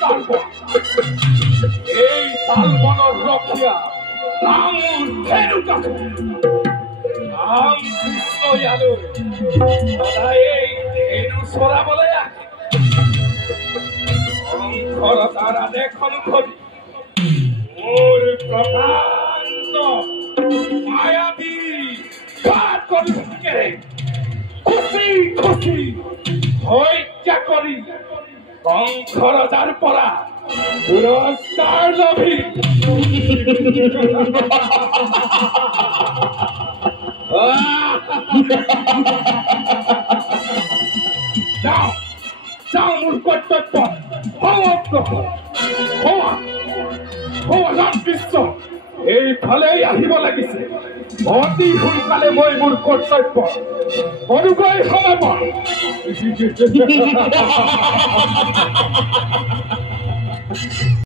তারপর এই তালবনের রক্ষিয়া রাম ধেনুটাকে রাম কৃষ্ণ যাদব দাদা এই ধেনু সরা বলে শঙ্কর তারা দেখুন খবি মোর প্রকাণ্ড মায়াবী কাজ করবে খুশি খুশি হইচা করি শঙ্কর যার পরা পুরস্কার লভি যাও যাও মোর কর্তব্য হওয়া রামকৃষ্ণ এই ফলেই আহিব লাগিছে অতি সোনকালে মই মোৰ কৰ্তব্য অনুগৈ সমাপন